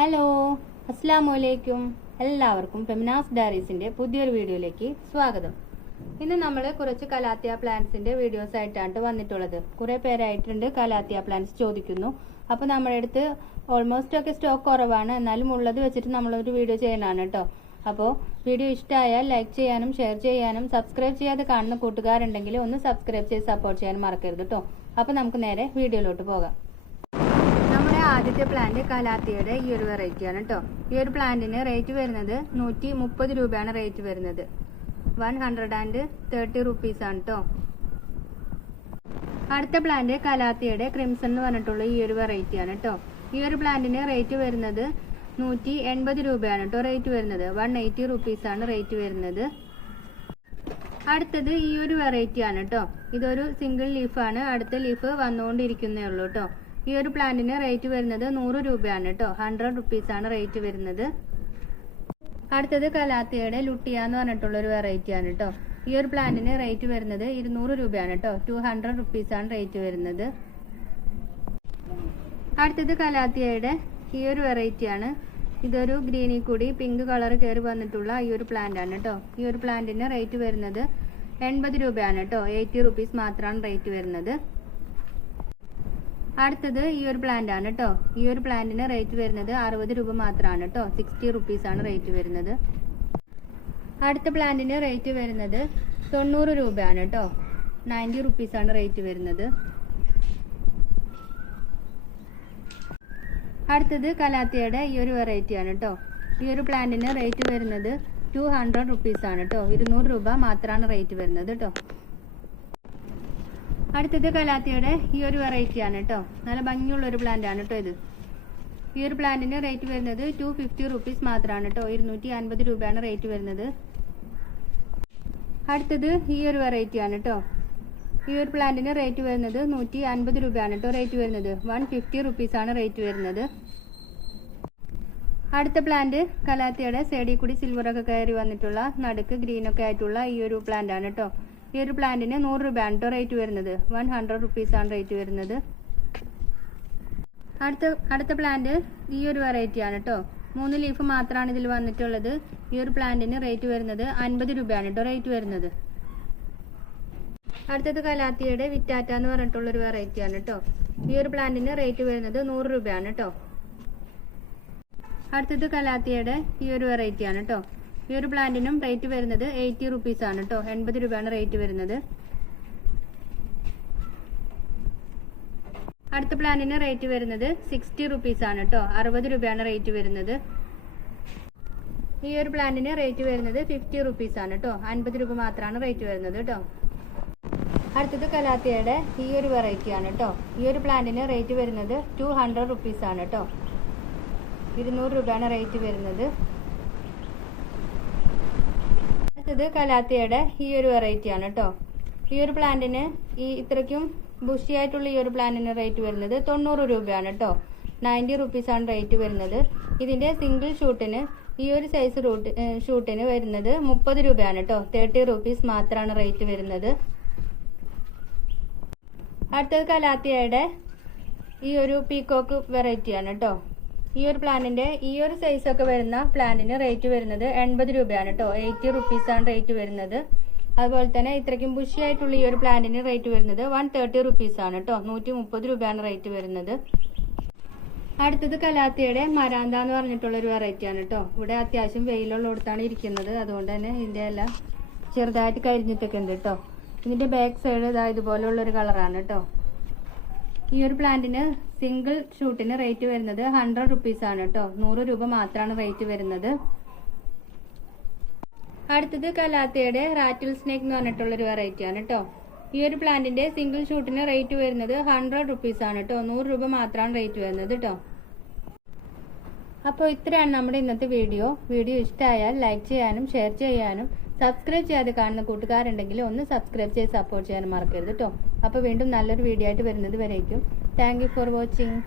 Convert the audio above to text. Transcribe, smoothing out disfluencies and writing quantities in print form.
Hello, അസ്സലാമലൈക്കും. എല്ലാവർക്കും ഫെമിനാസ് ഡയറീസിന്റെ പുതിയൊരു വീഡിയോയിലേക്ക് സ്വാഗതം. ഇന്ന് നമ്മൾ കുറച്ച് കലാത്തിയ പ്ലാന്റ്സിന്റെ വീഡിയോസ് ആയിട്ടാണ് വന്നിട്ടുള്ളത്. കുറെ പേരായിട്ടുണ്ട് കലാത്തിയ പ്ലാന്റ്സ് ചോദിക്കുന്നു. അപ്പോൾ നമ്മുടെ അടുത്ത് ഓൾമോസ്റ്റ് ഒക്കെ സ്റ്റോക്ക് കുറവാണ്, എന്നാലും ഉള്ളത് വെച്ചിട്ട് നമ്മളൊരു വീഡിയോ ചെയ്യാനാണ് കേട്ടോ. അപ്പോൾ വീഡിയോ ഇഷ്ടമായാൽ ലൈക്ക് ചെയ്യാനും ഷെയർ ചെയ്യാനും സബ്സ്ക്രൈബ് ചെയ്യാതെ കാണുന്ന കൂട്ടുകാരുണ്ടെങ്കിൽ ഒന്ന് സബ്സ്ക്രൈബ് ചെയ്ത് സപ്പോർട്ട് ചെയ്യാനും മറക്കരുത് കേട്ടോ. അപ്പോൾ നമുക്ക് നേരെ വീഡിയോയിലോട്ട് പോകാം. ആദ്യത്തെ പ്ലാന്റ് കലാത്തിയുടെ ഈ ഒരു വെറൈറ്റി ആണ് കേട്ടോ. ഈ ഒരു പ്ലാന്റിന് റേറ്റ് വരുന്നത് 130 രൂപയാണ് റേറ്റ് വരുന്നത്. 130 റുപ്പീസ് ആണ് കേട്ടോ. അടുത്ത പ്ലാന്റ് കലാത്തിയുടെ ക്രിംസൺ എന്ന് പറഞ്ഞിട്ടുള്ള ഈ ഒരു വെറൈറ്റി ആണ് കേട്ടോ. ഈ ഒരു പ്ലാന്റിന് റേറ്റ് വരുന്നത് 180 രൂപയാണ് കേട്ടോ റേറ്റ് വരുന്നത്. 180 റുപ്പീസ് ആണ് റേറ്റ് വരുന്നത്. അടുത്തത് ഈ ഒരു വെറൈറ്റി ആണ് കേട്ടോ. ഇതൊരു സിംഗിൾ ലീഫാണ്. അടുത്ത ലീഫ് വന്നുകൊണ്ടിരിക്കുന്നേ ഉള്ളൂ കേട്ടോ. ഈ ഒരു പ്ലാന്റിന് റേറ്റ് വരുന്നത് 100 രൂപയാണ് കേട്ടോ. 100 റുപ്പീസ് ആണ് റേറ്റ് വരുന്നത്. അടുത്തത് കലാത്തിയുടെ ലുട്ടിയ എന്ന് പറഞ്ഞിട്ടുള്ള ഒരു വെറൈറ്റി ആണ് കേട്ടോ. ഈ ഒരു പ്ലാന്റിന് റേറ്റ് വരുന്നത് 200 രൂപയാണ് കേട്ടോ. 200 റുപ്പീസ് ആണ് റേറ്റ് വരുന്നത്. അടുത്തത് കലാത്തിയുടെ ഈ ഒരു വെറൈറ്റി ആണ്. ഇതൊരു ഗ്രീനിൽ കൂടി പിങ്ക് കളർ കയറി വന്നിട്ടുള്ള ഈ ഒരു പ്ലാന്റ് ആണ് കേട്ടോ. ഈ ഒരു പ്ലാന്റിന് റേറ്റ് വരുന്നത് 80 രൂപയാണ് കേട്ടോ. 80 റുപ്പീസ് മാത്രമാണ് റേറ്റ് വരുന്നത്. അടുത്തത് ഈ ഒരു പ്ലാന്റ് ആണ് കേട്ടോ. ഈ ഒരു പ്ലാന്റിന് റേറ്റ് വരുന്നത് 60 രൂപ മാത്രമാണ് കേട്ടോ. 60 റുപ്പീസ് ആണ് റേറ്റ് വരുന്നത്. അടുത്ത പ്ലാന്റിന് റേറ്റ് വരുന്നത് 90 രൂപയാണ് കേട്ടോ. 90 റുപ്പീസ് ആണ് റേറ്റ് വരുന്നത്. അടുത്തത് കലാത്തിയുടെ ഈ ഒരു വെറൈറ്റി ആണ് കേട്ടോ. ഈ ഒരു പ്ലാന്റിന് റേറ്റ് വരുന്നത് 200 റുപ്പീസ് ആണ് കേട്ടോ. 200 രൂപ മാത്രമാണ് റേറ്റ് വരുന്നത് കേട്ടോ. അടുത്തത് കലാത്തിയുടെ ഈ ഒരു വെറൈറ്റി ആണ് കേട്ടോ. നല്ല ഭംഗിയുള്ള ഒരു പ്ലാന്റ് ആണ് കേട്ടോ ഇത്. ഈ ഒരു പ്ലാന്റിന് റേറ്റ് വരുന്നത് 250 റുപ്പീസ് മാത്രമാണ് കേട്ടോ. 250 രൂപയാണ് റേറ്റ് വരുന്നത്. അടുത്തത് ഈ ഒരു വെറൈറ്റി ആണ് കേട്ടോ. ഈ ഒരു പ്ലാന്റിന് റേറ്റ് വരുന്നത് 150 രൂപയാണ് കേട്ടോ റേറ്റ് വരുന്നത്. 150 റുപ്പീസ് ആണ് റേറ്റ് വരുന്നത്. അടുത്ത പ്ലാന്റ് കലാത്തിയുടെ സൈഡിൽ കൂടി സിൽവർ ഒക്കെ കയറി വന്നിട്ടുള്ള നടുക്ക് ഗ്രീൻ ഒക്കെ ആയിട്ടുള്ള ഈ ഒരു പ്ലാന്റ് ആണ് കേട്ടോ. ഈ ഒരു പ്ലാന്റിന് 100 രൂപയാണ് കേട്ടോ റേറ്റ് വരുന്നത്. 100 റുപ്പീസ് ആണ് റേറ്റ് വരുന്നത്. അടുത്ത പ്ലാന്റ് ഈ ഒരു വെറൈറ്റി ആണ് കേട്ടോ. 3 ലീഫ് മാത്രമാണ് ഇതിൽ വന്നിട്ടുള്ളത്. ഈ ഒരു പ്ലാന്റിന് റേറ്റ് വരുന്നത് 50 രൂപയാണ് കേട്ടോ റേറ്റ് വരുന്നത്. അടുത്തത് കലാത്തിയുടെ വിറ്റാറ്റ എന്ന് പറഞ്ഞിട്ടുള്ള ഒരു വെറൈറ്റി ആണ് കേട്ടോ. ഈ ഒരു പ്ലാന്റിന് റേറ്റ് വരുന്നത് 100 രൂപയാണ് കേട്ടോ. അടുത്തത് കലാത്തിയുടെ ഈ ഒരു വെറൈറ്റി ആണ് കേട്ടോ. ഈ ഒരു പ്ലാന്റിനും റേറ്റ് വരുന്നത് 80 റുപ്പീസ് ആണ് കേട്ടോ. 80 രൂപയാണ് റേറ്റ് വരുന്നത്. അടുത്ത പ്ലാന്റിന് റേറ്റ് വരുന്നത് 60 റുപ്പീസ് ആണ് കേട്ടോ. 60 രൂപയാണ് റേറ്റ് വരുന്നത്. ഈ ഒരു പ്ലാന്റിന് റേറ്റ് വരുന്നത് 50 റുപ്പീസ് ആണ് കേട്ടോ. 50 രൂപ മാത്രമാണ് റേറ്റ് വരുന്നത് കേട്ടോ. അടുത്തത് കലാത്തിയുടെ ഈ ഒരു വെറൈറ്റി ആണ് കേട്ടോ. ഈ ഒരു പ്ലാന്റിന് റേറ്റ് വരുന്നത് 200 റുപ്പീസ് ആണ് കേട്ടോ. 200 രൂപയാണ് റേറ്റ് വരുന്നത്. അടുത്തത് കലാത്തിയുടെ ഈ ഒരു വെറൈറ്റി ആണ് കേട്ടോ. ഈ ഒരു പ്ലാന്റിന് ഇത്രയ്ക്കും ബുഷി ആയിട്ടുള്ള ഈ ഒരു പ്ലാന്റിന് റേറ്റ് വരുന്നത് 90 രൂപയാണ് കേട്ടോ. 90 റുപ്പീസ് ആണ് റേറ്റ് വരുന്നത്. ഇതിന്റെ സിംഗിൾ ഷൂട്ടിന് ഈ ഒരു സൈസ് ഷൂട്ടിന് വരുന്നത് 30 രൂപയാണ് കേട്ടോ. 30 റുപ്പീസ് മാത്രമാണ് റേറ്റ് വരുന്നത്. അടുത്തത് കലാത്തിയുടെ ഈ ഒരു പീകോക്ക് വെറൈറ്റി ആണ് കേട്ടോ. ഈ ഒരു പ്ലാന്റിന്റെ ഈ ഒരു സൈസ് ഒക്കെ വരുന്ന പ്ലാന്റിന് റേറ്റ് വരുന്നത് 80 രൂപയാണ് കേട്ടോ. 80 റുപ്പീസ് ആണ് റേറ്റ് വരുന്നത്. അതുപോലെ തന്നെ ഇത്രയ്ക്കും ബുഷി ആയിട്ടുള്ള ഈ ഒരു പ്ലാന്റിന് റേറ്റ് വരുന്നത് 130 റുപ്പീസ് ആണ് കേട്ടോ. 130 രൂപയാണ് റേറ്റ് വരുന്നത്. അടുത്തത് കലാത്തിയുടെ മരാന്ത എന്ന് പറഞ്ഞിട്ടുള്ള ഒരു വെറൈറ്റി ആണ് കേട്ടോ. ഇവിടെ അത്യാവശ്യം വെയിലുള്ളിടത്താണ് ഇരിക്കുന്നത്. അതുകൊണ്ട് തന്നെ ഇതിന്റെ എല്ലാം ചെറുതായിട്ട് കരിഞ്ഞിട്ടൊക്കെ ഉണ്ട് കേട്ടോ. ഇതിന്റെ ബാക്ക് സൈഡ് ഇതുപോലുള്ള ഒരു കളറാണ് കേട്ടോ. ഈ ഒരു പ്ലാന്റിന് സിംഗിൾ ഷൂട്ടിന് റേറ്റ് വരുന്നത് 100 റുപ്പീസ് ആണ് കേട്ടോ. 100 രൂപ മാത്രമാണ് റേറ്റ് വരുന്നത്. അടുത്തത് കലാത്തിയുടെ റാറ്റിൽ സ്നേക്ക് എന്ന് പറഞ്ഞിട്ടുള്ള ഒരു വെറൈറ്റി ആണ് കേട്ടോ. ഈ ഒരു പ്ലാന്റിന്റെ സിംഗിൾ ഷൂട്ടിന് റേറ്റ് വരുന്നത് 100 റുപ്പീസ് ആണ് കേട്ടോ. 100 രൂപ മാത്രമാണ് റേറ്റ് വരുന്നത് കേട്ടോ. അപ്പോൾ ഇത്രയാണ് നമ്മുടെ ഇന്നത്തെ വീഡിയോ. വീഡിയോ ഇഷ്ടമായാൽ ലൈക്ക് ചെയ്യാനും ഷെയർ ചെയ്യാനും സബ്സ്ക്രൈബ് ചെയ്യാതെ കാണുന്ന കൂട്ടുകാരുണ്ടെങ്കിൽ ഒന്ന് സബ്സ്ക്രൈബ് ചെയ്ത് സപ്പോർട്ട് ചെയ്യാനും മറക്കരുത് കേട്ടോ. അപ്പോൾ വീണ്ടും നല്ലൊരു വീഡിയോ ആയിട്ട് വരുന്നത് വരേക്കും. Thank you for watching.